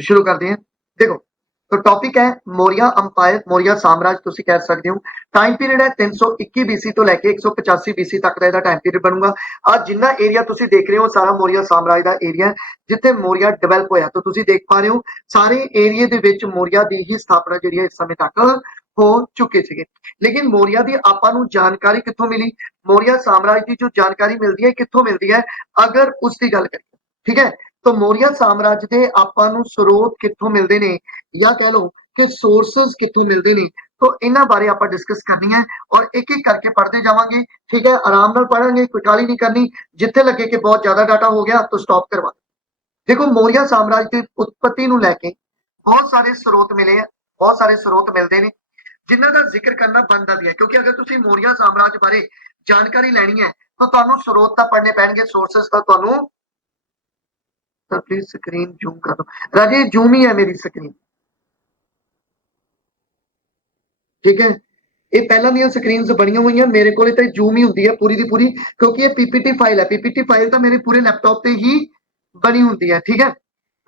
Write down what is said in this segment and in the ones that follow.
शुरू करते हैं। देखो, तो टॉपिक है मौर्य अंपायर, मौर्य साम्राज्य तुसी कह सकते हो। टाइम पीरियड है 321 बीसी तो लैके 185 बीसी तक का टाइम पीरियड बनूगा। आज जिन्ना एरिया तुसी देख रहे हो सारा मौर्य साम्राज्य का एरिया है जिथे मौर्य डेवलप होया। तो तुसी देख पा रहे हो सारे एरिए दे विच मौर्य दी ही स्थापना जिहड़ी है इस समय तक हो चुके थे। लेकिन मौर्य की आपां नूं जानकारी कित्थों मिली, मौर्य साम्राज्य की जो जानकारी मिलती है कित्थों मिलती है, अगर उसकी गल करिए, ठीक है। तो मौर्य साम्राज्य के आपां नूं स्रोत कित्थों मिलते ने या कह लो कि सोर्सेस कित्थों मिलते ने, तो इन्हां बारे आपां डिस्कस करनी है और एक एक करके पढ़ते जावांगे, ठीक है। आराम नाल पढ़ांगे, कोई टाली नहीं करनी। जिथे लगे कि बहुत ज्यादा डाटा हो गया तो स्टॉप करवा। देखो, मौर्य साम्राज्य की उत्पत्ति नूं लैके बहुत सारे स्रोत मिले हैं, बहुत सारे स्रोत मिलते हैं जिन्हां दा जिक्र करना बनता भी है, क्योंकि अगर तुसीं मौर्य साम्राज्य बारे जानकारी लैनी है तो तुहानूं स्रोत तां पढ़ने पैणगे, सोर्सेस तां तुहानूं। तो प्लीज स्क्रीन जूम कर दो राजे, जूम ही है मेरी स्क्रीन, ठीक है। ये पहला दी स्क्रीन बनिया हुई मेरे को जूम ही होंगी है पूरी की पूरी, क्योंकि ये पीपीटी फाइल है। पीपीटी फाइल तो मेरे पूरे लैपटॉप से ही बनी होंगी है, ठीक है।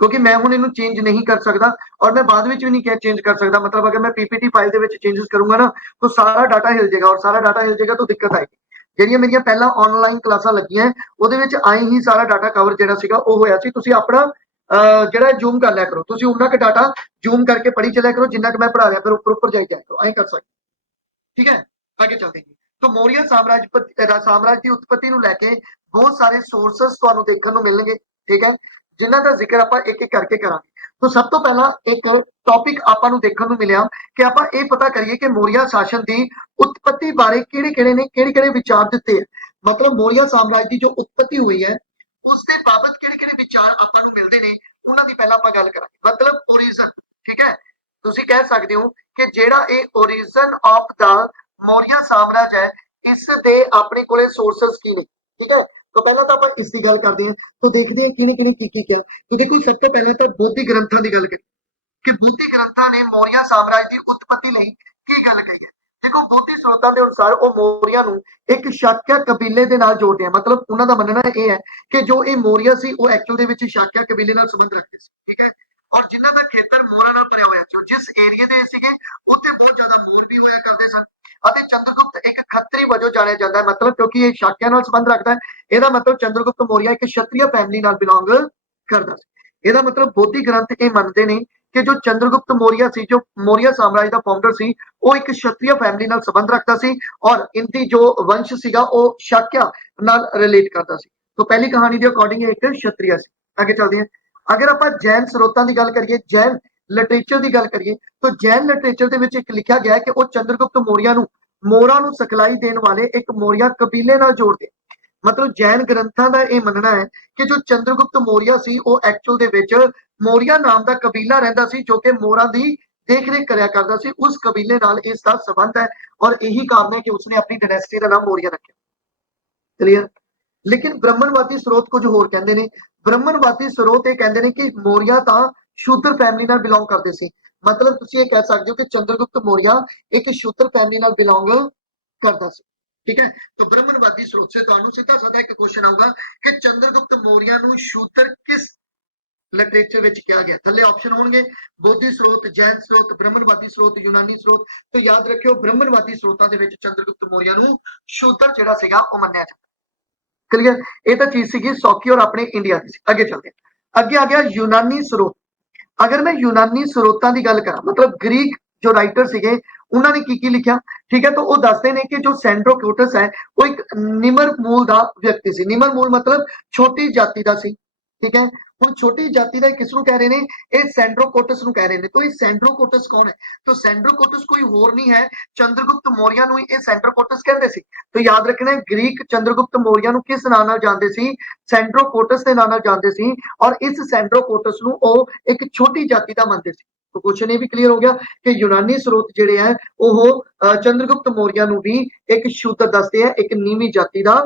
क्योंकि मैं हूं इन्हू चेंज नहीं कर सकता और मैं बाद में भी नहीं क्या चेंज कर सकता। मतलब अगर मैं पीपीटी फाइल के चेंजेस करूंगा ना तो सारा डाटा हिल जाएगा और सारा डाटा हिल जाएगा तो दिक्कत आएगी। ਜਿਹੜੀਆਂ ਮੇਰੀਆਂ ਪਹਿਲਾਂ ਆਨਲਾਈਨ ਕਲਾਸਾਂ ਲੱਗੀਆਂ ਉਹਦੇ ਵਿੱਚ ਆਏ ਹੀ ਸਾਰਾ ਡਾਟਾ ਕਵਰ ਜਿਹੜਾ ਸੀਗਾ ਉਹ ਹੋਇਆ ਸੀ। ਤੁਸੀਂ ਆਪਣਾ ਜਿਹੜਾ ਜ਼ੂਮ ਕਰ ਲਿਆ ਕਰੋ, ਤੁਸੀਂ ਉਹਨਾਂ ਕ ਡਾਟਾ ਜ਼ੂਮ करके पढ़ी चलिया करो जिन्ना मैं पढ़ा रहा, फिर ऊपर जाई जाया करो, ऐ कर सकते, ठीक है। आगे चलते हैं। तो मौर्य साम्राज्य की उत्पत्ति ਨੂੰ ਲੈ ਕੇ बहुत सारे सोर्सेस ਤੁਹਾਨੂੰ ਦੇਖਣ ਨੂੰ ਮਿਲਣਗੇ, ठीक है, ਜਿਨ੍ਹਾਂ ਦਾ ਜ਼ਿਕਰ ਆਪਾਂ ਇੱਕ ਇੱਕ ਕਰਕੇ ਕਰਾਂਗੇ। तो सब तो पहला एक टॉपिक ਆਪਾਂ ਨੂੰ ਦੇਖਣ ਨੂੰ ਮਿਲਿਆ ਕਿ ਆਪਾਂ ਇਹ ਪਤਾ ਕਰੀਏ ਕਿ ਮੌर्य शासन ਦੀ उत्पत्ति बारे ਕਿਹੜੇ-ਕਿਹੜੇ ਨੇ ਕਿਹੜੇ-ਕਿਹੜੇ ਵਿਚਾਰ ਦਿੱਤੇ ਹੈ। मतलब मौर्य साम्राज्य की जो उत्पत्ति हुई है उसके बाबत ਕਿਹੜੇ-ਕਿਹੜੇ ਵਿਚਾਰ ਆਪਾਂ ਨੂੰ ਮਿਲਦੇ ਨੇ ਉਹਨਾਂ ਦੀ ਪਹਿਲਾਂ ਆਪਾਂ ਗੱਲ ਕਰਾਂਗੇ। मतलब ओरिजिन, ठीक है। ਤੁਸੀਂ ਕਹਿ ਸਕਦੇ ਹੋ ਕਿ ਜਿਹੜਾ ਇਹ ओरिजिन ऑफ द मौर्य साम्राज्य है इस दे अपने कोले सोर्सेस की ने, ठीक है। तो पहला तो आप इसकी गल करते हैं तो देखते हैं किने-किने की क्या। तो देखो, सब तो पहले तो बौद्धिक ग्रंथों की गल करिए कि बौद्धिक ग्रंथों ने मौर्य साम्राज्य की उत्पत्ति लई की गल कही है। देखो, बौद्धिक स्रोतों के अनुसार वो मौर्य नूं एक शाक्य कबीले दे नाल जोड़दे हैं। मतलब उन्हां दा मनना यह है कि जो ये मौर्य सी वो एक्चुअल दे विच शाक्य कबीले नाल संबंध रखते सी, ठीक है। और जिन्हां दा खेतर मोहरां नाल भरिया होया सी, जिस एरिए दे सीगे उत्थे बहुत ज्यादा मोर भी होया करदे सन। ਅਤੇ ਚੰद्रगुप्त एक खत्री वजों जाने जाता है। मतलब क्योंकि ये शाक्या नाल संबंध रखता है, ਇਹਦਾ मतलब चंद्रगुप्त मौर्य एक क्षत्रिय फैमिली नाल बिलोंग करदा सी। ਇਹਦਾ मतलब बौद्धिक ग्रंथ ये मानते ने कि जो चंद्रगुप्त मौर्य सी, जो मौर्य साम्राज्य का फाउंडर सी, वो एक क्षत्रिय फैमिली नाल संबंध रखता सी और इनकी जो वंश सीगा वो शाक्या नाल रिलेट करता सी। तो पहली कहानी के अकॉर्डिंग एक क्षत्रिय सी। आगे चलते हैं। अगर आप जैन स्रोतों की गल करिए, जैन लिटरेचर की गल करिए तो जैन लिटरेचर के विच एक लिखा गया है कि वो चंद्रगुप्त मौर्य नूं मोरा नूं सिखलाई देने वाले एक मौर्य कबीले नाल जोड़दे। मतलब जैन ग्रंथां दा यह मनना है कि जो चंद्रगुप्त मौर्य सी वो एक्चुअल दे विच मौर्य नाम का कबीला रहिंदा सी जो कि मोरा दी देख रेख करया करदा सी। उस कबीले नाल इसका संबंध है और यही कारण है कि उसने अपनी डायनेस्टी का नाम मौर्य रखा। क्लियर। लेकिन ब्राह्मणवादी स्रोत कुछ होर कहंदे ने। ब्राह्मणवादी स्रोत ये कहंदे ने कि मौर्य तां शूद्र फैमिली नाल बिलोंग करदे सी। मतलब तुसीं ये कह सकते हो कि चंद्रगुप्त मौर्य एक शूद्र फैमिली नाल बिलोंग करदा सी, ठीक है। तो ब्राह्मणवादी स्रोत से तुहानूं सीधा साधा एक क्वेश्चन आऊगा कि चंद्रगुप्त मौर्य नूं शूद्र किस लिटरेचर विच कहा गया। थल्ले ऑप्शन होणगे बौद्धिक स्रोत, जैन स्रोत, ब्राह्मणवादी स्रोत, यूनानी स्रोत। तो याद रखियो ब्राह्मणवादी स्रोतां दे विच चंद्रगुप्त मौर्य नूं शूद्र जिहड़ा सीगा ओह मन्निया जांदा। क्लियर। ये तो चीज सी सौखी और अपने इंडिया की। अगे चलते हैं। अगे आ गया यूनानी स्रोत। अगर मैं यूनानी स्रोतों की गल करा, मतलब ग्रीक जो राइटर सीगे उन्होंने की लिखा, ठीक है। तो वो दसते हैं कि जो सेंड्रोक्योटस है वो एक निमर मूल का व्यक्ति सी। निमर मूल मतलब छोटी जाति का सी, ठीक है। हुण छोटी जाति का किसनूं कह रहे हैं, ये सेंड्रोकोटस नूं कह रहे हैं। तो ये सेंड्रोकोटस कौन है, तो सेंड्रोकोटस कोई होर नहीं है, चंद्रगुप्त मौर्य नूं ये सेंड्रोकोटस कहंदे सी। तो याद रखना है ग्रीक चंद्रगुप्त मौर्य नूं किस नाम नाल जानदे सी, सेंड्रोकोटस के नाम नाल जानदे सी। और इस सेंड्रोकोटस नूं ओ एक छोटी जाति का मनदे सी। तो क्वेश्चन ये भी क्लियर हो गया कि यूनानी स्रोत जिहड़े है वो चंद्रगुप्त मौर्य नूं भी एक शूद्र दसदे है, एक नीवी जाति का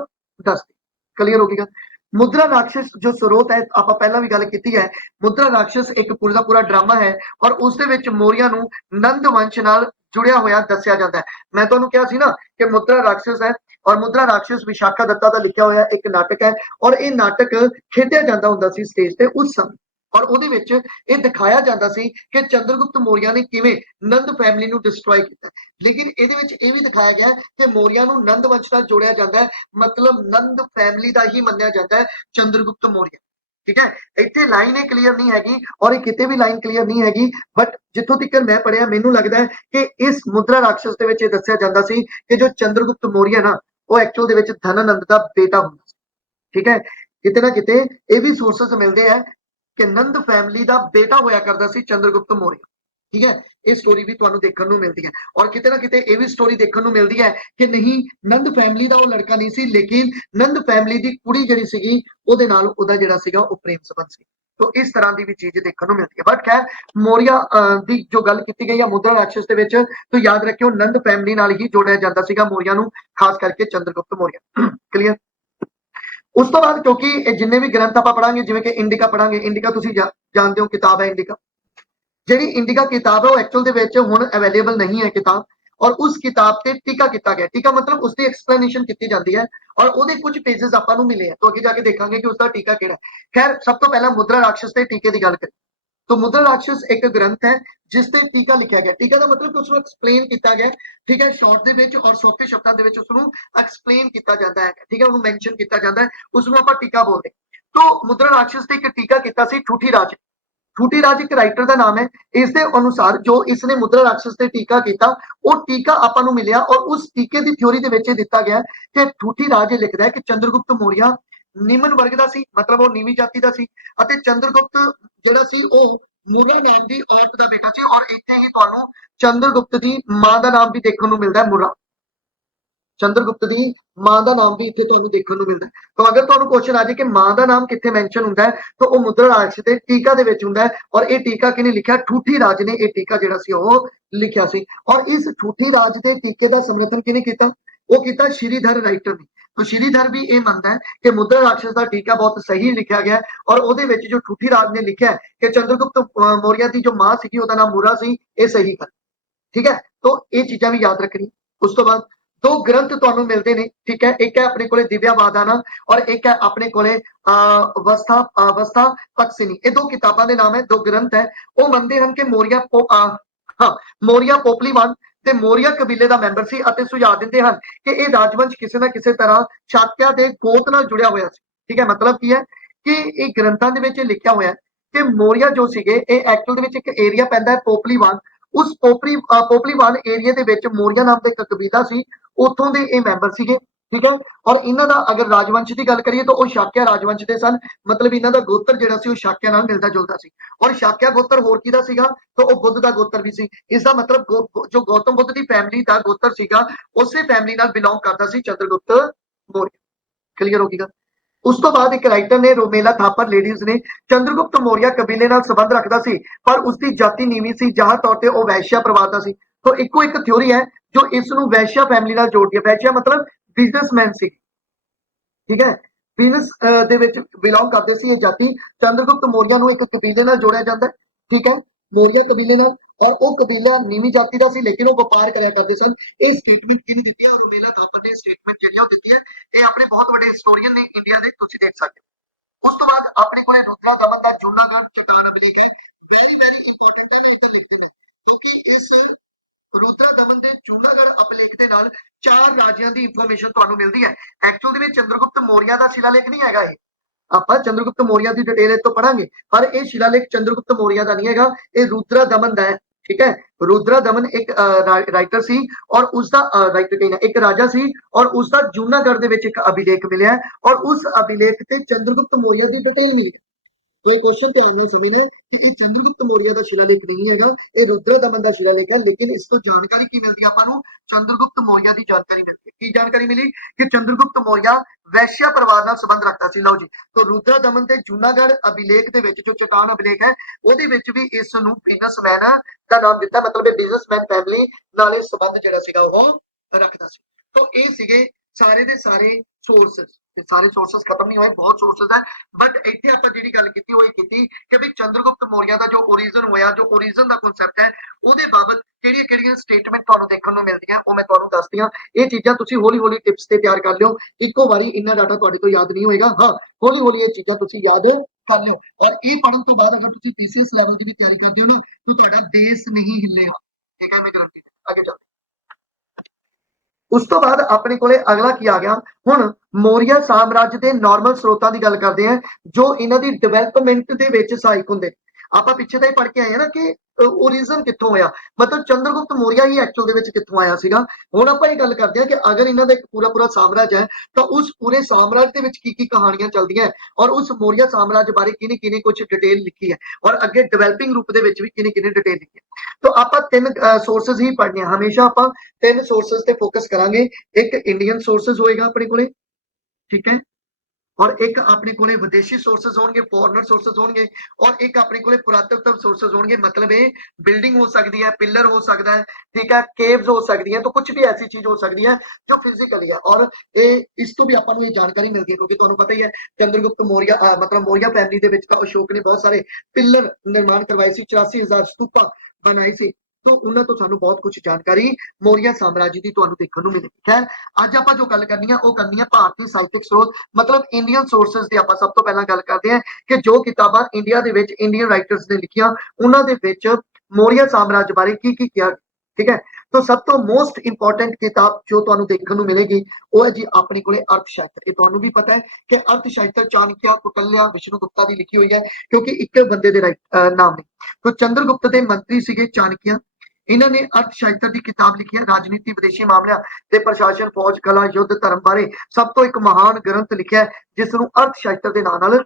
दसदे। क्लियर हो गया। मुद्रा राक्षस जो स्रोत है आप पहला भी गल की है। मुद्रा राक्षस एक पूरा पूरा ड्रामा है और उस दे विच मौर्य नूं नंद वंश नाल जुड़िया होया दस्या जाता है। मैं तुहानूं कहा सी ना कि मुद्रा राक्षस है और मुद्रा राक्षस विशाखा दत्ता का लिखा हुआ एक नाटक है और ये नाटक खेडिया जाता हुंदा सी स्टेज ते उस समय। ਔਰ ਉਹਦੇ ਵਿੱਚ ਇਹ ਦਿਖਾਇਆ ਜਾਂਦਾ ਸੀ ਕਿ ਚੰਦਰਗੁਪਤ ਮੌਰਿਆ ਨੇ ਕਿਵੇਂ ਨੰਦ ਫੈਮਿਲੀ ਨੂੰ ਡਿਸਟਰੋਏ ਕੀਤਾ। ਲੇਕਿਨ ਇਹਦੇ ਵਿੱਚ ਇਹ ਵੀ ਦਿਖਾਇਆ ਗਿਆ ਕਿ ਮੌਰਿਆ ਨੂੰ ਨੰਦ ਵੰਸ਼ ਨਾਲ ਜੋੜਿਆ ਜਾਂਦਾ ਹੈ, ਮਤਲਬ ਨੰਦ ਫੈਮਿਲੀ ਦਾ ਹੀ ਮੰਨਿਆ ਜਾਂਦਾ ਹੈ ਚੰਦਰਗੁਪਤ ਮੌਰਿਆ। ਠੀਕ ਹੈ, ਇੱਥੇ ਲਾਈਨ ਇਹ ਕਲੀਅਰ ਨਹੀਂ ਹੈਗੀ ਔਰ ਇਹ ਕਿਤੇ ਵੀ ਲਾਈਨ ਕਲੀਅਰ ਨਹੀਂ ਹੈਗੀ, ਬਟ ਜਿੱਥੋਂ ਤੱਕ ਮੈਂ ਪੜਿਆ ਮੈਨੂੰ ਲੱਗਦਾ ਹੈ ਕਿ ਇਸ ਮੁਦਰਾ ਰਾਖਸ਼ ਦੇ ਵਿੱਚ ਇਹ ਦੱਸਿਆ ਜਾਂਦਾ ਸੀ ਕਿ ਜੋ ਚੰਦਰਗੁਪਤ ਮੌਰਿਆ ਨਾ ਉਹ ਐਕਚੁਅਲ ਦੇ ਵਿੱਚ ਧਨਾਨੰਦ ਦਾ ਬੇਟਾ ਹੁੰਦਾ ਸੀ। ਠੀਕ ਹੈ, ਕਿਤੇ ਨਾ ਕਿਤੇ ਇਹ ਵੀ ਸੋਰਸਸ ਮਿਲਦੇ ਆ ਕਿ ਨੰਦ ਫੈਮਿਲੀ ਦਾ ਬੇਟਾ ਹੋਇਆ ਕਰਦਾ ਸੀ ਚੰਦਰਗੁਪਤ ਮੌਰਿਆ। ਠੀਕ ਹੈ, ਇਹ ਸਟੋਰੀ ਵੀ ਤੁਹਾਨੂੰ ਦੇਖਣ ਨੂੰ ਮਿਲਦੀ ਹੈ ਔਰ ਕਿਤੇ ਨਾ ਕਿਤੇ ਇਹ ਵੀ ਸਟੋਰੀ ਦੇਖਣ ਨੂੰ ਮਿਲਦੀ ਹੈ ਕਿ ਨਹੀਂ ਨੰਦ ਫੈਮਿਲੀ ਦਾ ਉਹ ਲੜਕਾ ਨਹੀਂ ਸੀ, ਲੇਕਿਨ ਨੰਦ ਫੈਮਿਲੀ ਦੀ ਕੁੜੀ ਜਿਹੜੀ ਸੀਗੀ ਉਹਦੇ ਨਾਲ ਉਹਦਾ ਜਿਹੜਾ ਸੀਗਾ ਉਹ ਪ੍ਰੇਮ ਸੰਬੰਧ ਸੀ। तो इस तरह की भी चीज देखने को मिलती है। बट खैर मौर्या की जो गल की गई है मुद्रा राक्षस के विच, तो याद रखियो नंद फैमिली नाल ही जोड़िया जाता सीगा मौर्या नूं, खास करके चंद्रगुप्त मौर्य। क्लीयर। उस तो बाद क्योंकि जिन्ने भी ग्रंथ आप पढ़ांगे जिवें कि इंडिका पढ़ांगे, इंडिका तुसीं जानते हो किताब है इंडिका, ਜਿਹੜੀ इंडिका किताब है वो एक्चुअल दे विच हुण अवेलेबल नहीं है किताब, और उस किताब ते टीका किया गया। टीका मतलब उसकी एक्सप्लेनेशन की जाती है और ਉਹਦੇ कुछ पेजेस ਆਪਾਂ ਨੂੰ मिले हैं, तो अगे जाके देखांगे कि उसका टीका किहड़ा। खैर सब तो पहला मुद्रा राक्षस के टीके की गल करें तो मुद्रा राक्षस एक ग्रंथ है जिस ते टीका लिखा गया। टीका का मतलब कि उसको एक्सप्लेन किया गया। ठीक है, शॉर्ट दे विच और सौखे शब्दों दे विच उसको एक्सप्लेन किया जाता है। ठीक है, उन्होंने मेंशन किया जाता है, उसको आप टीका बोलते। तो मुद्रा राक्षस ने एक टीका किया सी ठूठी राज। ठूठी राज एक राइटर का नाम है। इसके अनुसार जो इसने मुद्रा राक्षस से टीका किया वो टीका आपां नूं मिलिया और उस टीके की थ्योरी दे विच दिता गया कि ठूठी राज ये लिखदा है कि चंद्रगुप्त मौर्य निमन वर्ग का सी, मतलब वो नीवी जाति का सी, अते चंद्रगुप्त जिहड़ा सी वो मुरा नाम की औरत का बेटा सी। और इत्थे ही तुहानूं चंद्रगुप्त की मां का नाम भी देखने को मिलता है मुरा। चंद्रगुप्त की मां का नाम भी इत्थे तुहानूं देखने को मिलता है। तो अगर तुहानूं क्वेश्चन आ जाए कि मां का नाम कित्थे मेंशन हुंदा है तो वो मुद्रा राक्षस के टीका दे विच हुंदा है। और ये टीका किहने लिखिया? ठूठी राज ने ये टीका जिहड़ा सी ओह लिखिया सी। और इस ठूठी राज के टीके का समर्थन किहने कीता? वो कीता श्रीधर राइटर ने। तो श्रीधर भी ये मानता है कि मुद्रा राक्षस का टीका बहुत सही लिखा गया है और ਉਹਦੇ ਵਿੱਚ जो ठूठी राज ने लिखा है कि चंद्रगुप्त मौर्य की जो मां सी ਉਹਦਾ नाम मुरा सी, ये सही है। ठीक है, तो ये चीज़ां भी याद रखनी। उस तो बाद दो ग्रंथ तुहानूं मिलते हैं। ठीक है, एक है अपने कोले दिव्यावादाना और एक है अपने कोले अवस्था पक्षिणी। ये दो किताबां दे नाम है, दो ग्रंथ है। वो मनते हैं कि मौर्य पोपलीवान ते मौर्य कबीले का मैंबर सी अते सुझाव दिंदे हन कि ये राजवंश किसी ना किसी तरह शाक्या के गोत नाल जुड़िया होया सी। ठीक है, मतलब की है कि ये ग्रंथां दे विच लिखिया होया कि मौर्य जो सीगे ये एक्चुअल दे विच एक एरिया पैंदा है पोपलीवान। उस पोपलीवान एरिया दे विच मौर्य नाम का एक कबीला सी, उथों दे ये मैंबर सीगे। ठीक है, और इन्हां दा अगर राजवंश की गल करिए तो वो शाक्या राजवंश दे सन, मतलब इन्हां दा गोत्र जिहड़ा सी वो शाक्या नाल मिलदा जुलदा सी। और शाक्या गोत्र होर किहदा सीगा? तो वो बुद्ध दा गोत्र भी सी। इसदा मतलब जो गौतम बुद्ध दी फैमिली दा गोत्र सीगा उसे फैमिली नाल बिलोंग करदा सी चंद्रगुप्त मौर्य। क्लीयर हो गई? उस तो बाद एक राइटर ने रोमेला थापर लेडीज ने चंद्रगुप्त मौर्य कबीले नाल संबंध रखता सी पर उसकी जाति नीवी सी, जहां तौर पे वो वैश्या परिवार दा सी। तो इको एक थ्योरी है जो इस नूं वैश्या फैमिली नाल जोड़दी है। वैश्या मतलब बिजनेसमैन सी। ठीक है, बिजनेस दे विच बिलोंग करदे सी ये जाति। चंद्रगुप्त मौर्य नूं एक कबीले नाल जोड़िया जांदा है। ठीक है, मौर्य कबीले नाल, और वो कबीला नीवी जाति का सी लेकिन वो व्यापार कराया करते सन। ये स्टेटमेंट किहने दित्ती है? रोमेला थापर ने स्टेटमेंट जिहड़ी वो दित्ती है। ये अपने बहुत बड़े हिस्टोरियन ने इंडिया दे, तुसीं देख सकदे हो। उस तो बाद अपने कोले रुद्रा दमन दा जूनागढ़ चट्टान अभिलेख है। वेरी वेरी इंपॉर्टेंट है, मैं इधर लिख देना क्योंकि इस रुद्रा दमन दे जूनागढ़ अभिलेख दे नाल चार राजियां दी इंफॉर्मेशन तुहानूं मिलदी है। एक्चुअल दे विच चंद्रगुप्त मौर्य दा शिलालेख नहीं हैगा। ਆਪਾਂ चंद्रगुप्त मौर्य की डिटेल तो पढ़ांगे पर यह शिलालेख चंद्रगुप्त मौर्य का नहीं है, यह रुद्रा दमन का है। ठीक है, रुद्रा दमन एक राइटर सी और उसका राइटर कहना एक राजा सी और उसका जूनागढ़ दे विच एक अभिलेख मिलिया और उस अभिलेख ते चंद्रगुप्त मौर्य की डिटेल नहीं। तो ये क्वेश्चन ध्यान नाल समझना कि ये चंद्रगुप्त मौर्य का शिलालेख नहीं है, ये रुद्र दमन का शिलालेख है। लेकिन इसको जानकारी की मिलती है आपां नूं? चंद्रगुप्त मौर्य की जानकारी मिलती है। की जानकारी मिली कि चंद्रगुप्त मौर्य वैश्या परिवार नाल संबंध रखता सी। लो जी, तो रुद्र दमन ते जूनागढ़ अभिलेख दे विच जो चट्टान अभिलेख है ਉਹਦੇ ਵਿੱਚ भी इस नूं बिजनेसमैन ਦਾ ਨਾਮ ਦਿੱਤਾ, मतलब ਇਹ बिजनेसमैन फैमिली नाल संबंध ਜਿਹੜਾ ਸੀਗਾ ਉਹ ਰੱਖਦਾ ਸੀ। तो ਇਹ ਸੀਗੇ ਸਾਰੇ ਦੇ ਸਾਰੇ सोर्सेस। सारे सोर्सेस खत्म नहीं हुए, बहुत सोर्सेस है, बट इत्थे आपां जिहड़ी गल कीती ओह कीती कि भी चंद्रगुप्त मौर्य का जो ओरिजिन होया, जो ओरिजिन का कॉन्सेप्ट है ਉਹਦੇ बाबत ਕਿਹੜੀਆਂ स्टेटमेंट ਤੁਹਾਨੂੰ ਦੇਖਣ ਨੂੰ ਮਿਲਦੀਆਂ ਉਹ ਮੈਂ ਤੁਹਾਨੂੰ ਦੱਸਦੀ ਹਾਂ। ਇਹ ਚੀਜ਼ਾਂ ਤੁਸੀਂ ਹੌਲੀ ਹੌਲੀ ਟਿਪਸ ਤੇ ਤਿਆਰ ਕਰ ਲਿਓ, ਇੱਕੋ ਵਾਰੀ ਇੰਨਾ ਡਾਟਾ ਤੁਹਾਡੇ ਤੋਂ ਯਾਦ ਨਹੀਂ ਹੋਏਗਾ। ਹਾਂ, ਹੌਲੀ ਹੌਲੀ ਇਹ ਚੀਜ਼ਾਂ ਤੁਸੀਂ ਯਾਦ कर लो। और ये पढ़न तो बाद अगर तुम पीसीएस लैवल की भी तैयारी करते हो ना तो तुम्हारा बेस नहीं हिलेगा, ठीक है, मैं गारंटी आगे चल। ਉਸ ਤੋਂ ਬਾਅਦ ਆਪਣੇ ਕੋਲੇ ਅਗਲਾ ਕੀ ਆ ਗਿਆ, ਹੁਣ ਮੌਰੀਆ ਸਾਮਰਾਜ ਦੇ ਨਾਰਮਲ ਸਰੋਤਾਂ ਦੀ ਗੱਲ ਕਰਦੇ ਆ ਜੋ ਇਹਨਾਂ ਦੀ ਡਿਵੈਲਪਮੈਂਟ ਦੇ ਵਿੱਚ ਸਹਾਇਕ ਹੁੰਦੇ। ਆਪਾਂ ਪਿੱਛੇ ਤਾਂ ਹੀ ਪੜ੍ਹ ਕੇ ਆਏ ਆ ਨਾ ਕਿ ओरिजिन कित्थों होया, मतलब चंद्रगुप्त मौर्य ही एक्चुअल दे विच कित्थों आया सीगा। हुण आपां ये गल करदे हां कि अगर इन्हां दा पूरा पूरा साम्राज्य है तो उस पूरे साम्राज्य दे विच की कहानियां चलदियां और उस मौर्य साम्राज्य बारे किने कुछ डिटेल लिखी है और अगे डिवेलपिंग रूप दे विच भी किने डिटेल लिखी है। तो आपां तीन सोर्सेस ही पढ़ने, हमेशा आपां तीन सोर्सेस ते फोकस करांगे। एक इंडियन सोर्सेस होएगा अपने कोले, ठीक है, और एक अपने कोले विदेशी सोर्सेस होंगे, फॉरेनर सोर्सेस होंगे, और एक अपने कोले पुरातत्व सोर्सेस होंगे। मतलब ये बिल्डिंग हो सकती है, पिलर हो सकता है, ठीक है, केव्स हो सकती है, तो कुछ भी ऐसी चीज हो सकती है जो फिजिकली है। और इस तो भी अपन को ये जानकारी मिलती है क्योंकि तुहानू पता ही है चंद्रगुप्त मौर्य मतलब मौर्य फैमिली दे विच अशोक ने बहुत सारे पिलर निर्माण करवाए सी, 84,000 स्तूपा बनाए सी। तो उन्होंने तो सानू बहुत कुछ जानकारी मौर्य साम्राज्य की तुहानू देखने को मिलेगी। खैर अज आपां जो गल करनी है वो करनी है भारतीय साहित्यिक स्रोत मतलब इंडियन सोर्सेस की। आपां सब तो पहला गल करते हैं कि जो किताबां India they which Indian writers ने लिखियां उन्हां दे विच मौर्य साम्राज्य बारे की किया, ठीक है। तो सब तो मोस्ट इंपॉर्टेंट किताब जो तुहानू देखने को मिलेगी वो है जी अपने कोले अर्थशास्त्र। ये तुहानू भी पता है कि अर्थशास्त्र चाणक्य, कुटल्या, विष्णुगुप्ता की लिखी हुई है क्योंकि एक बंदे दे नाम ने। तो चंद्रगुप्त के मंत्री सीगे चाणक्य, इन्होंने अर्थशास्त्र की किताब लिखी है। राजनीति, विदेशी मामलों ते प्रशासन, फौज, कला, युद्ध, धर्म बारे सब तो एक महान ग्रंथ लिखा है जिसनों अर्थशास्त्र के नाम नाल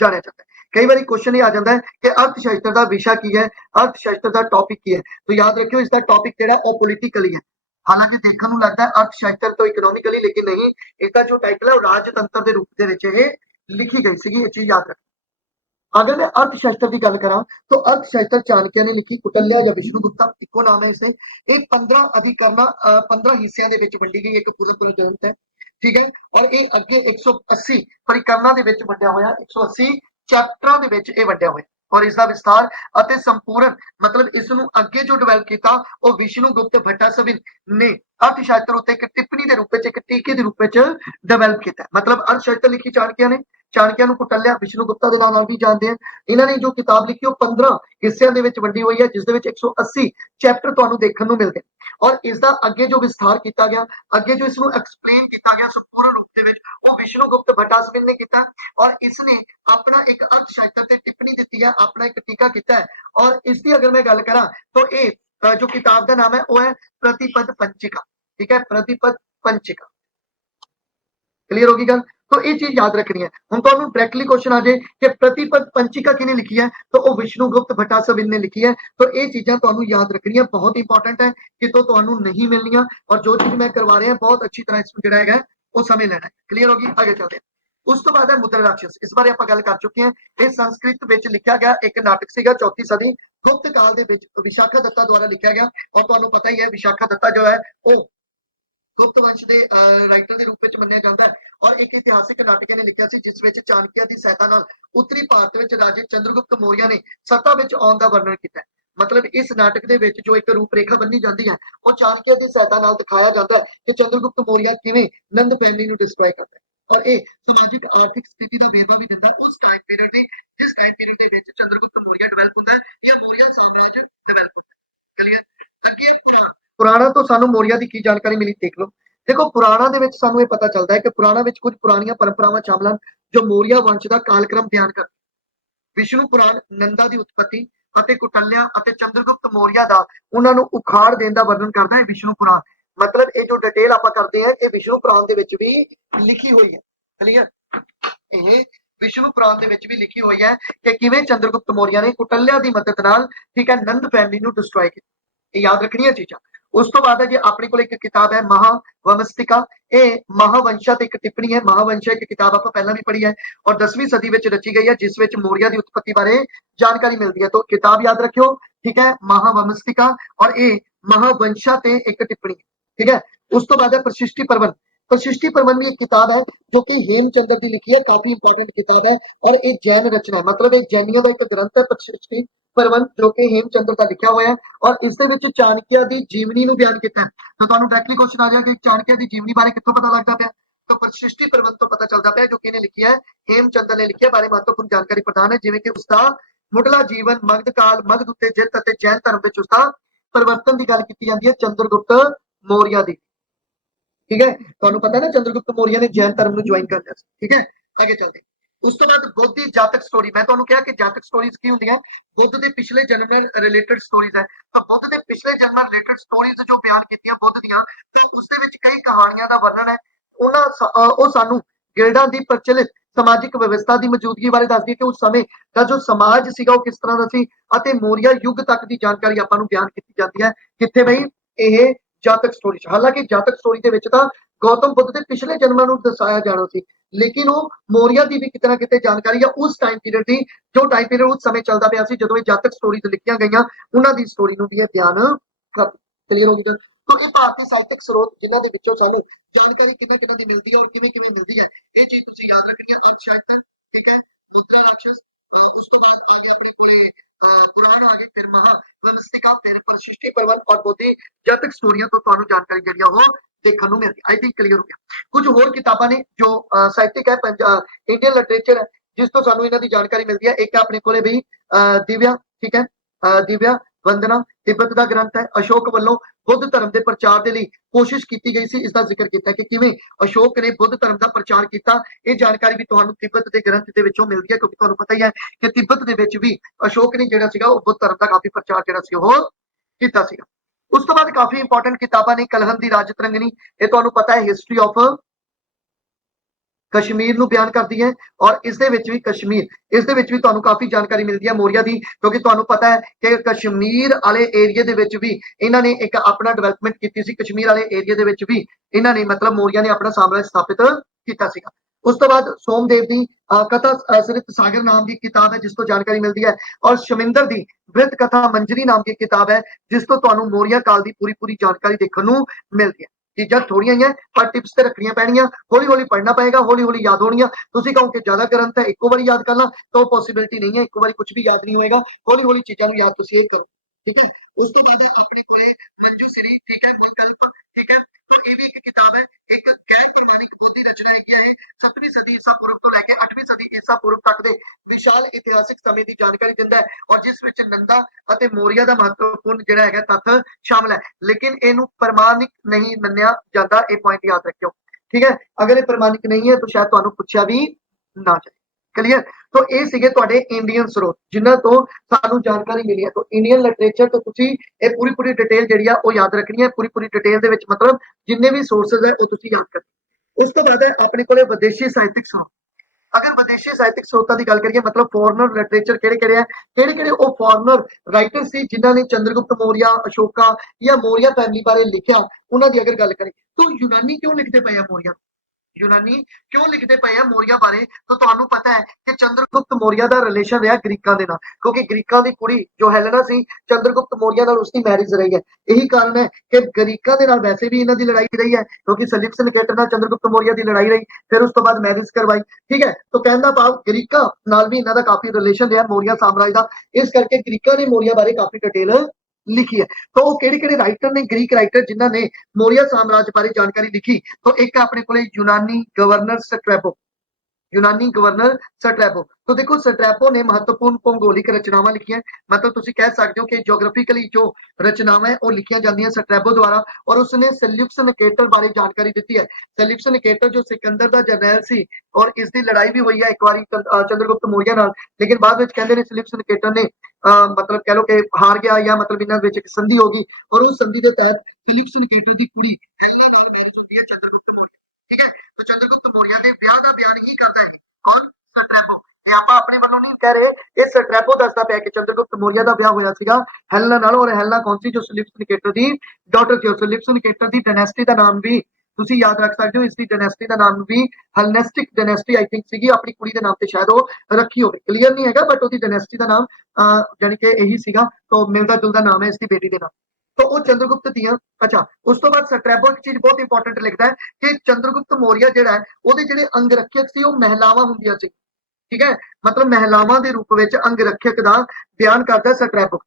जानिया जाता है। कई बार क्वेश्चन ये आ जाता है कि अर्थशास्त्र का विषय की है, अर्थशास्त्र का टॉपिक की है। तो याद रखियो इसका टॉपिक जो है पॉलिटिकली है। हालांकि देखने को लगता है अर्थशास्त्र तो इकोनॉमिकली, लेकिन नहीं, इसका जो टाइटल है वो राजतंत्र के रूप में लिखी गई सी। ये चीज याद रख। अगर मैं अर्थशास्त्र की गल करा तो अर्थशास्त्र चाणक्य ने लिखी, कुटल्या या विष्णुगुप्ता इको नाम है इसे। एक 15 अधिकरणा 15 हिस्सों के वंडी गई एक पूरा पूरा ग्रंथ है, ठीक है। और ये अगे 180 परिकरणा के वंडिया होया, 180 चैप्टरां दे विच ये वंडिया होया। और इसका विस्तार अते संपूर्ण मतलब इसनों अगे जो डिवेलप किया वो विष्णुगुप्त भट्टासविन ने अर्थशास्त्र उत्ते एक टिप्पणी के रूप में, एक टीके के रूप में डिवेलप किया। मतलब अर्थशास्त्र लिखी चाणक्य ने, चाणक्य नूं कुटल्या, विष्णुगुप्ता के नाम नाल भी जानते हैं। इन्होंने जो किताब लिखी वो 15 हिस्सों के विच वंडी हुई है जिस दे विच 180 चैप्टर तुहानू देखने को मिलते हैं। और इसका अगे जो विस्तार किया गया, अगे जो इसनों एक्सप्लेन किया गया संपूर्ण रूप से वो विष्णुगुप्त भट्टासविन ने किया। और इसने अपना एक अर्थशास्त्र ते टिप्पणी दी है, अपना एक टीका किया है। और इसकी अगर मैं गल करा तो ये जो किताब का नाम है वो है प्रतिपद पंचिका, ठीक है, प्रतिपद पंचिका। क्लियर होगी गल। तो ये चीज याद रखनी है। हम तो डायरेक्टली क्वेश्चन आ जाए कि प्रतिपद पंचिका किने लिखी है तो वो विष्णुगुप्त भट्टासविन ने लिखी है। तो ये चीजें तुहानू याद रखनी है, बहुत इंपॉर्टेंट है कि तो तुहानू नहीं मिलनियां। और जो चीज मैं करवा रहा बहुत अच्छी तरह इसमें जिहड़ा है वो समय लेना है। क्लियर होगी, आगे चलते हैं। उस तो बाद है मुद्रा राक्षस। इस बारे आप गल कर चुके हैं। ये संस्कृत विच लिखा गया एक नाटक सीगा, 4वीं सदी गुप्त काल दे विच विशाखा दत्ता द्वारा लिखा गया। और तुहानू पता ही है विशाखा दत्ता जो है वो गुप्त वंश के राइटर के रूप में मन्निया जाता है। और एक इतिहासिक नाटक ने लिखा सी जिस विच चाणक्य की सहायता नाल उत्तरी भारत विच राजे चंद्रगुप्त मौर्य ने सत्ता विच आउण दा वर्णन किया। मतलब इस नाटक के विच जो एक रूपरेखा बनी जाती है वो चाणक्य की सहायता नाल दिखाया जाता है कि चंद्रगुप्त मौर्य किवें नंद फैमिली नूं डिस्ट्रॉय करता है। और ये समाजिक आर्थिक स्थिति का वेरवा भी दिता उस टाइम पीरियड के, जिस टाइम पीरियड के विच चंद्रगुप्त मौर्य डेवलप होता है या मौर्य साम्राज्य डेवलप होता है। क्लियर। अगे पुराणा तो सानू मौर्य की की जानकारी मिली, देख लो। देखो पुराणा दे विच सानू ये पता चलता है कि पुराणा विच कुछ पुरानियां परंपरावां शामिल हैं जो मौर्य वंश का कालक्रम बयान कर। विष्णु पुराण नंदा की उत्पत्ति ਅਤੇ कुटल्या ਅਤੇ चंद्रगुप्त मौर्य का उन्होंने उखाड़ देने का वर्णन करता है विष्णु पुराण। मतलब ये जो डिटेल आप करते हैं ये विष्णु पुराण के विच भी लिखी हुई है। क्लियर। ये विष्णु पुराण के विच भी लिखी हुई है कि किवें चंद्रगुप्त मौर्य ने कुटल्या की मदद नाल, ठीक है, नंद फैमिली नूं डिस्ट्रॉय किया। याद रखनी है चीज़ां। उस तो बाद है जी अपने को एक किताब है महावमस्तिका। ये महावंशा ते एक टिप्पणी है। महावंशा एक किताब आप पहला भी पढ़ी है और 10वीं सदी में रची गई है जिस विच मौर्य की उत्पत्ति बारे जानकारी मिलती है। तो किताब याद रखियो, ठीक है, महावमस्तिका। और ये महावंशा ते एक टिप्पणी, ठीक है। उस तो बाद है प्रशिष्टि पर्वन। प्रशिष्टि पर्वन भी एक किताब है जो कि हेमचंद्र की लिखी है, काफी इंपॉर्टेंट किताब है। और एक जैन रचना है, मतलब एक जैनियों का एक ग्रंथ है प्रशिष्टि पर्वन जो कि हेमचंद्र का लिखा हुआ है। और इस चाणक्य की जीवनी नूं बयान किया है। तो तुहानू डायरेक्टली क्वेश्चन आ जाएगा कि चाणक्य की जीवनी बारे कित्थों पता लगता है। तो सृष्टि प्रबंध तो पता चलता पाया जो किने लिखी है, हेमचंद ने लिखी है, बारे महत्वपूर्ण जानकारी प्रदान है, जिवें कि उसका मुढ़ला जीवन मगध काल, मगध उत्ते जित अते जैन धर्म विच उसका परिवर्तन की गल की जाती है चंद्रगुप्त मौर्य की। ठीक है, तुहानू पता है ना चंद्रगुप्त मौर्य ने जैन धर्म ज्वाइन कर लिया। ठीक है, आगे चलते उस तो बाद बुद्ध की जातक स्टोरी, मैं तुहानू कहा कि जातक स्टोरीज की होंगी, बुद्ध के पिछले जन्म नाल रिलेटेड स्टोरीज है, तो बुद्ध के पिछले जन्म नाल रिलेटेड स्टोरीज जो बयान कीतियां बुद्ध दियां, तो उसदे विच कई कहानियां दा वर्णन है, ਉਹ ਸਾਨੂੰ ਗਿਲਡਾਂ ਦੀ ਪ੍ਰਚਲਿਤ ਸਮਾਜਿਕ ਵਿਵਸਥਾ ਦੀ ਮੌਜੂਦਗੀ ਬਾਰੇ ਦੱਸਦੀ ਹੈ ਕਿ ਉਸ ਸਮੇਂ ਦਾ ਜੋ ਸਮਾਜ ਸੀਗਾ ਉਹ ਕਿਸ ਤਰ੍ਹਾਂ ਦਾ ਸੀ, ਅਤੇ ਮੌਰੀਆ ਯੁੱਗ ਤੱਕ ਦੀ ਜਾਣਕਾਰੀ ਆਪਾਂ ਨੂੰ ਬਿਆਨ ਕੀਤੀ ਜਾਂਦੀ ਹੈ। ਕਿੱਥੇ ਬਈ? ਇਹ ਜਾਤਕ ਸਟੋਰੀ 'ਚ। ਹਾਲਾਂਕਿ ਜਾਤਕ ਸਟੋਰੀ ਦੇ ਵਿੱਚ ਤਾਂ ਗੌਤਮ ਬੁੱਧ ਦੇ ਪਿਛਲੇ ਜਨਮਾਂ ਨੂੰ ਦਰਸਾਇਆ ਜਾਣਾ ਸੀ, ਲੇਕਿਨ ਉਹ ਮੌਰੀਆ ਦੀ ਵੀ ਕਿਤੇ ਨਾ ਕਿਤੇ ਜਾਣਕਾਰੀ ਆ ਉਸ ਟਾਈਮ ਪੀਰੀਅਡ ਦੀ, ਜੋ ਟਾਈਮ ਪੀਰੀਅਡ ਉਸ ਸਮੇਂ ਚੱਲਦਾ ਪਿਆ ਸੀ ਜਦੋਂ ਇਹ ਜਾਤਕ ਸਟੋਰੀਜ਼ ਲਿਖੀਆਂ ਗਈਆਂ, ਉਹਨਾਂ ਦੀ ਸਟੋਰੀ ਨੂੰ ਵੀ ਇਹ ਬਿਆਨ ਕਰ। ਕਲੀਅਰ ਹੋ ਗਈ? तो ये भारतीय साहित्यक स्रोत जिन्हां दे विचों सानू जानकारी किन्हां दी मिलदी है और किवें मिलदी है, ये चीज तुसीं याद रखनी है। अंशायतन, ठीक है, मुद्रा राक्षस, उस तो बाद आ गया अपने कोले पुराण आ गए, फिर महावस्तिका, फिर सृष्टि पर्वत और बोधि जातक स्टोरियां तो तुहानू जानकारी जिहड़ी वो देखने को मिलती। आई थिंक क्लीयर हो गया। कुछ होर किताबां ने जो साहित्यक है, इंडियन लिटरेचर है, जिस तो सानू इन्हां दी जानकारी मिलती है। एक अपने कोले भी दिव्या, ठीक है, दिव्या वंदना तिब्बत का ग्रंथ है। अशोक वालों बुद्ध धर्म के प्रचार के लिए कोशिश की गई सी, इसका जिक्र किया कि किवें अशोक ने बुद्ध धर्म का प्रचार किया। ये जानकारी भी तुहानू तिब्बत के ग्रंथ के विचों मिलती है, क्योंकि तुहानू पता ही है कि तिब्बत के विच भी अशोक ने जिहड़ा सीगा वो बुद्ध धर्म का काफी प्रचार जिहड़ा सी वो कीता सीगा। उस तो बाद काफी इंपॉर्टेंट किताबां ने कलहन दी राजतरंगिणी, ये तुहानू पता है हिस्टरी ऑफ कश्मीर ਨੂੰ ਬਿਆਨ ਕਰਦੀ ਹੈ, और इस दे विच भी कश्मीर, इस दे विच भी तुहानू काफी जानकारी मिलती है मौर्य दी, क्योंकि तुहानू पता है कि कश्मीर वाले एरिया दे विच भी इन्हां ने एक अपना डेवलपमेंट कीती सी। कश्मीर वाले एरिया दे विच भी इन्हां ने मतलब मौर्य ने अपना साम्राज्य स्थापित कीता सीगा। उस तो बाद सोमदेव दी कथा सरित सागर नाम की किताब है, जिस तो जानकारी मिलती है, और शमिंदर दी वृत कथा मंजरी नाम की किताब है, जिस तो तुहानू मौर्य काल की पूरी जानकारी देखने को मिलती है। चीज़ां थोड़ियां ही है, पर टिप्स ते रखनियां पैणियां, हौली हौली पढ़ना पएगा, हौली हौली याद होणियां। तुसीं कहो कि ज्यादा ग्रंथ है इक्को बारी याद करना, तो पॉसिबिलिटी नहीं है, इक्को बारी कुछ भी याद नहीं होएगा, हौली हौली चीज़ां नूं याद तुसीं करो। ठीक है, उस तो बाद अपने कोले मंजूश्री, ठीक है, विकल्प, ठीक है, तो ये भी एक किताब है, एक गैर प्रमाणिक बुद्धि रचना है। 7वीं सदी ईसा पूर्व तो लैके 8वीं सदी ईसा पूर्व तक दे विशाल इतिहासिक समय की जानकारी दिंदा है, और जिस विच नंदा ਅਤੇ ਮੌਰੀਆ ਦਾ महत्वपूर्ण ਜਿਹੜਾ ਹੈਗਾ ਤੱਥ शामिल है, लेकिन ਇਹਨੂੰ प्रमाणिक नहीं ਮੰਨਿਆ ਜਾਂਦਾ। ਇਹ पॉइंट याद रखियो। ठीक है, अगर ये प्रमाणिक नहीं है तो शायद ਤੁਹਾਨੂੰ ਪੁੱਛਿਆ ਵੀ ਨਾ ਜਾਏ। क्लियर? तो ये सीगे तुहाडे इंडियन स्रोत जिन्हां तो सानू जानकारी मिली है। तो इंडियन लिटरेचर तो तुसीं ये पूरी डिटेल जिहड़ी आ वो याद रखनी है। पूरी डिटेल दे विच मतलब जिन्ने भी सोर्सेज है वो तुसीं याद करने। उस तो बाद है अपने कोले विदेशी साहित्यक स्रोत। अगर विदेशी साहित्यक स्रोतां की गल करिए, मतलब फॉरनर लिटरेचर किहड़े-किहड़े है, किहड़े-किहड़े वो फॉरनर राइटर सी जिन्हां ने चंद्रगुप्त मौर्य, अशोका या मौर्य फैमिली बारे लिखिया, उन्हां दी अगर गल करें तो यूनानी क्यों लिखते पे मौर्य, यूनानी क्यों लिखते पे मौर्य बारे? तो तुहानू पता है कि चंद्रगुप्त मौर्य का रिलेशन रहा ग्रीकां दे नाल, क्योंकि ग्रीकां दी कुड़ी जो हेलेना सी चंद्रगुप्त मौर्य नाल उसकी मैरिज रही है। यही कारण है कि ग्रीकां दे नाल वैसे भी इन्हां दी लड़ाई रही है, क्योंकि सलिक्स निकेटर नाल चंद्रगुप्त मौर्य की लड़ाई रही, फिर उस तो बाद मैरिज करवाई। ठीक है, तो कहने का भाव ग्रीकां नाल भी इन्हां दा काफी रिलेशन रहा मौर्य साम्राज्य का, इस करके ग्रीकां ने मौर्य बारे काफी डिटेल लिखी है। तो वो किहड़े-किहड़े राइटर ने, ग्रीक राइटर जिन्हां ने मौर्य साम्राज्य बारे जानकारी लिखी? तो एक अपने कोले यूनानी गवर्नर स्ट्रैबो, यूनानी गवर्नर स्ट्रैबो। तो देखो स्ट्रैबो ने महत्वपूर्ण भूगोलिक रचनावां लिखियां, मतलब तुसीं कह सकते हो कि ज्योग्राफिकली जो रचनावां वो लिखियां जांदियां स्ट्रैबो द्वारा, और उसने सेल्यूकस निकेटर बारे जानकारी दी है। सेल्यूकस निकेटर जो सिकंदर का जरनैल सी, और इसकी लड़ाई भी हुई है एक बार चंद्रगुप्त मौर्य नाल, लेकिन बाद विच कहंदे ने सेल्यूकस निकेटर ने मतलब कह लो कि हार गया, या मतलब इन्हां विच एक संधि होगी, और उस संधि के तहत सेल्यूकस निकेटर की कुड़ी हेलेना नाल मैरिज होती है चंद्रगुप्त मौर्य। ठीक है, तो चंद्रगुप्त मौर्य के ब्याह का बयान ही करता है कौन? स्ट्रैबो। ते आपां अपने वल्लों नहीं कह रहे, ये स्ट्रैबो दसदा पिया कि चंद्रगुप्त मौर्य का ब्याह होया सीगा हेलेना नाल, और हेलेना कौन सी? जो सेल्यूकस निकेटर की डॉटर थी। सेल्यूकस निकेटर की डायनेस्टी का नाम भी तुसीं याद रख सकते हो, इसकी डायनेस्टी का नाम भी हेलेनिस्टिक डायनेस्टी आई थिंक सीगी, अपनी कुड़ी के नाम से शायद वो रखी होगी, क्लीयर नहीं है, बट उसकी डायनेस्टी का नाम यानी कि यही सीगा, तो मिलता जुलता नाम है इसकी बेटी के नाम। तो वो चंद्रगुप्त दियां। अच्छा, उस तो बाद स्ट्रैबो एक चीज बहुत इंपॉर्टेंट लिखता है कि चंद्रगुप्त मौर्य जिहड़ा है ਉਹਦੇ ਜਿਹੜੇ अंगरक्षक सी ਉਹ ਮਹਿਲਾਵਾਂ ਹੁੰਦੀਆਂ ਸੀ। ठीक है, मतलब महिलावां के रूप में अंगरक्षक का बयान करता है स्ट्रैबो।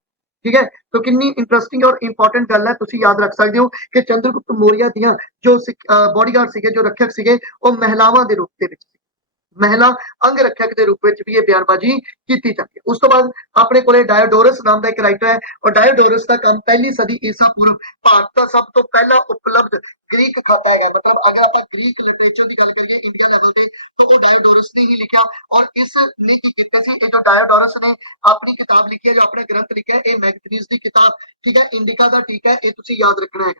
ठीक है। तो कितनी इंटरेस्टिंग और इंपॉर्टेंट गल है, तुसी याद रख सकते हो कि चंद्रगुप्त मौर्य दियां जो बॉडीगार्ड सीगे, जो रक्षक सीगे, वो महिलावां दे रूप दे विच महिला अंग रक्षक के रूप में भी ये बयानबाजी की जाती है। उस तो बाद अपने को डायोडोरस नाम का एक राइटर है और डायोडोरस का काम पहली सदी ईसा पूर्व भारत का सब तो पहला उपलब्ध ग्रीक खाता है। मतलब अगर आप ग्रीक लिटरेचर की गल करिए इंडिया लेवल पे तो वो डायोडोरस ने ही लिखा और इसने की किया सी जो डायोडोरस ने अपनी किताब लिखी है, जो अपना ग्रंथ लिखा है, ये मैगथनीज की किताब, ठीक है, इंडिका का टीका है, ये तुसी याद रखना है,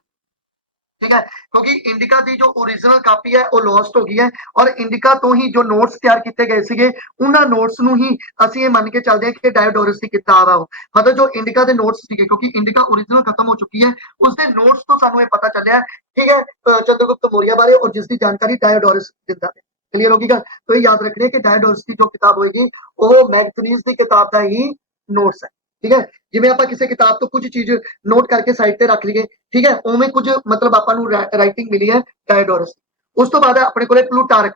ठीक है। क्योंकि इंडिका की जो ओरिजिनल कापी है वो लॉस्ट हो गई है और इंडिका तो ही जो नोट्स तैयार किए गए थे उन्होंने नोट्स ਨੂੰ ही ਅਸੀਂ ਇਹ ਮੰਨ ਕੇ ਚੱਲਦੇ ਹਾਂ ਕਿ ਡਾਇਓਡੋਰਸ ਦੀ ਕਿਤਾਬ ਆ ਉਹ, ਮਤਲਬ ਜੋ ਇੰडिका ਦੇ ਨੋट्स ਸੀਗੇ, ਕਿਉਂਕਿ ਇੰडिका ओरिजिनल खत्म हो चुकी है, उसके नोट्स तो ਸਾਨੂੰ ਇਹ ਪਤਾ ਚੱਲਿਆ, ठीक है, चंद्रगुप्त मौर्य बारे और जिसकी जानकारी डायोडोरस दिंदा है। क्लियर होगी गल? तो ये याद रखना है कि डायोडोरस की जो किताब होगी वो मैगथनीज की किताब का ही नोट्स है, ठीक है। जिवें ਆਪਾਂ ਕਿਸੇ किताब तो कुछ चीज नोट करके साइड ते रख लईए, ठीक है, उवें कुछ मतलब ਆਪਾਂ ਨੂੰ राइटिंग मिली है डायोडोरस। उस तो बाद अपने को प्लूटारक,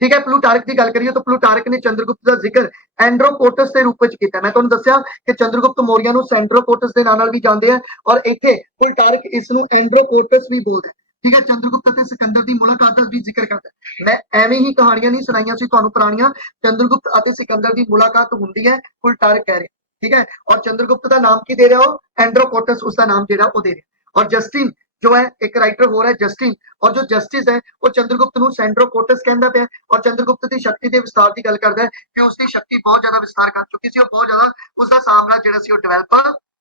ठीक है, प्लूटारक की गल करिए तो प्लूटारक ने चंद्रगुप्त का जिक्र एंड्रोकोटस के रूप में किया। मैं तुहानू दस्सिया कि चंद्रगुप्त मौर्य ਨੂੰ सैंड्रोकोटस के नाम नाल भी जानते हैं और इत्थे प्लूटारक इसनू एंड्रोकोटस भी बोलदा है, ठीक है। चंद्रगुप्त और सिकंदर की मुलाकात का भी जिक्र करता है। मैं एवें ही कहानियां नहीं सुनाइयां सी तुहानू पुरानियां, चंद्रगुप्त और सिकंदर की मुलाकात हुंदी है, प्लूटारक कह रहे, ठीक है। और चंद्रगुप्त का नाम की दे रहा हो, एंड्रोकोटस उसका नाम जो वो दे रहे। और जस्टिन जो है एक राइटर हो रहा है जस्टिन, और जो जस्टिस है वो चंद्रगुप्त ਨੂੰ सैंड्रोकोटस कहता पे और चंद्रगुप्त की शक्ति के विस्तार की गल करता है कि उसकी शक्ति बहुत ज्यादा विस्तार कर चुकी सी और बहुत ज्यादा उसका साम्राज्य ਜਿਹੜਾ ਸੀ ਉਹ डेवलप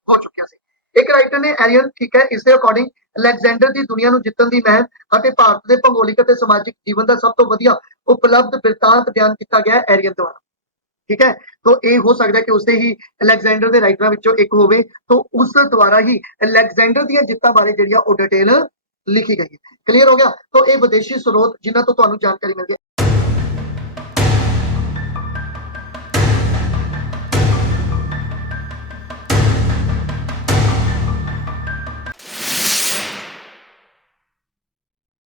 हो चुकिया ਸੀ। एक राइटर ने एरियन, ठीक है, इसके अकॉर्डिंग अलेक्जेंडर की दुनिया ਨੂੰ ਜਿੱਤਣ ਦੀ ਮਹਿਮ ਅਤੇ ਭਾਰਤ ਦੇ ਭੂਗੋਲਿਕ ਅਤੇ ਸਮਾਜਿਕ ਜੀਵਨ ਦਾ ਸਭ ਤੋਂ ਵਧੀਆ ਉਪਲਬਧ ਬਿਰਤਾਂਤ ਬਿਆਨ ਕੀਤਾ ਗਿਆ एरियन द्वारा, ठीक है। तो ये हो सकता है कि उससे ही अलेक्जेंडर के राइटरां विचों एक होवे, तो उस द्वारा ही अलेक्जेंडर दी जित्तां बारे जिहड़ी आ डिटेल लिखी गई है। क्लीयर हो गया? तो ये विदेशी स्रोत जिन्हां तो तुहानूं जानकारी मिल गई।